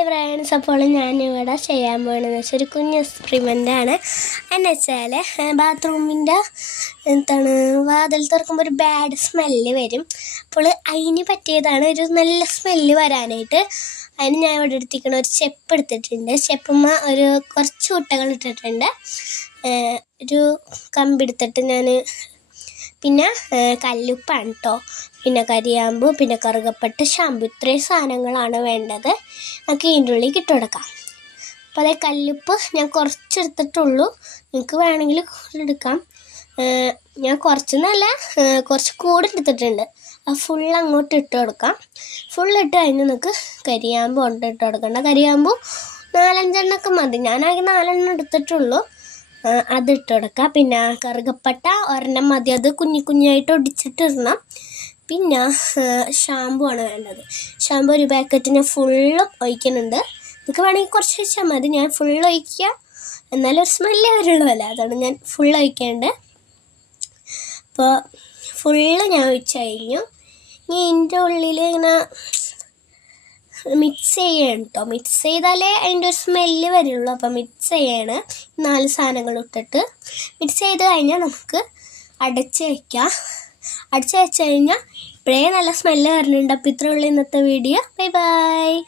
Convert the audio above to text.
Hi friends അപ്പോൾ ഞാനിവിടെ ചെയ്യാൻ പോകണമെന്ന് വെച്ചാൽ ഒരു കുഞ്ഞ് എക്സ്പെരിമെന്റ് ആണ് വെച്ചാൽ ബാത്റൂമിന്റെ എന്താണ് വാതിൽ തുറക്കുമ്പോൾ ഒരു ബാഡ് സ്മെല്ല് വരും. അപ്പോൾ അതിന് പറ്റിയതാണ് ഒരു നല്ല സ്മെല്ല് വരാനായിട്ട്. അതിന് ഞാൻ ഇവിടെ എടുത്തിരിക്കണ ഒരു ചെപ്പ് എടുത്തിട്ടുണ്ട്. ചെപ്പുമ്മ ഒരു കുറച്ച് കുട്ടകൾ ഇട്ടിട്ടുണ്ട്. ഒരു കമ്പി എടുത്തിട്ട് ഞാൻ പിന്നെ കല്ലുപ്പാണ് കേട്ടോ പിന്നെ കരിയാമ്പു പിന്നെ കറുകപ്പെട്ട ഷാമ്പു ഇത്രയും സാധനങ്ങളാണ് വേണ്ടത്. നമുക്ക് ഇതിന്റെ ഉള്ളിൽ കിട്ടുകൊടുക്കാം അപ്പോൾ അതേ കല്ലുപ്പ് ഞാൻ കുറച്ചെടുത്തിട്ടുള്ളൂ. നിങ്ങൾക്ക് വേണമെങ്കിൽ എടുക്കാം. ഞാൻ കുറച്ചെന്നല്ല നല്ല കുറച്ച് കൂടെ എടുത്തിട്ടുണ്ട്. ആ ഫുൾ അങ്ങോട്ട് ഇട്ട് കൊടുക്കാം. ഫുൾ ഇട്ട് കഴിഞ്ഞ് നിങ്ങൾക്ക് കരിയാമ്പ് കൊണ്ട് ഇട്ട് കൊടുക്കണ്ട. കരിയാമ്പു നാലഞ്ചെണ്ണമൊക്കെ മതി. ഞാനാകെ നാലെണ്ണം എടുത്തിട്ടുള്ളൂ. ആ, അതിട്ട് കൊടുക്കുക പിന്നെ കറുകപ്പട്ട ഒരെണ്ണം മതി. അത് കുഞ്ഞു കുഞ്ഞായിട്ട് ഒടിച്ചിട്ടിടണം പിന്നെ ഷാമ്പു ആണ് വേണ്ടത്. ഷാമ്പു ഒരു പാക്കറ്റ് ഞാൻ ഫുള്ളും ഒഴിക്കുന്നുണ്ട്. നിങ്ങൾക്ക് വേണമെങ്കിൽ കുറച്ച് ഒഴിച്ചാൽ മതി. ഞാൻ ഫുൾ ഒഴിക്കുക. എന്നാലും ഒരു സ്മെല്ലേ വരുള്ളൂ അതാണ് ഞാൻ ഫുൾ ഒഴിക്കേണ്ടത്. അപ്പോൾ ഫുള്ള് ഞാൻ ഒഴിച്ചു കഴിഞ്ഞു. ഇനി ഇതിന്റെ ഉള്ളിൽ ഇങ്ങനെ മിക്സ് ചെയ്യണം കേട്ടോ മിക്സ് ചെയ്താലേ അതിന്റെ ഒരു സ്മെല്ല് വരുള്ളൂ. അപ്പോൾ മിക്സ് ചെയ്യണം. നാല് സാധനങ്ങൾ ഇട്ടിട്ട് മിക്സ് ചെയ്ത് കഴിഞ്ഞാൽ നമുക്ക് അടച്ച് വയ്ക്കാം അടച്ച് വെച്ച് കഴിഞ്ഞാൽ ഇപ്പോഴേ നല്ല സ്മെല്ല് വരുന്നുണ്ട്. അപ്പോൾ ഇത്രയുള്ള ഇന്നത്തെ വീഡിയോ ബൈ ബൈ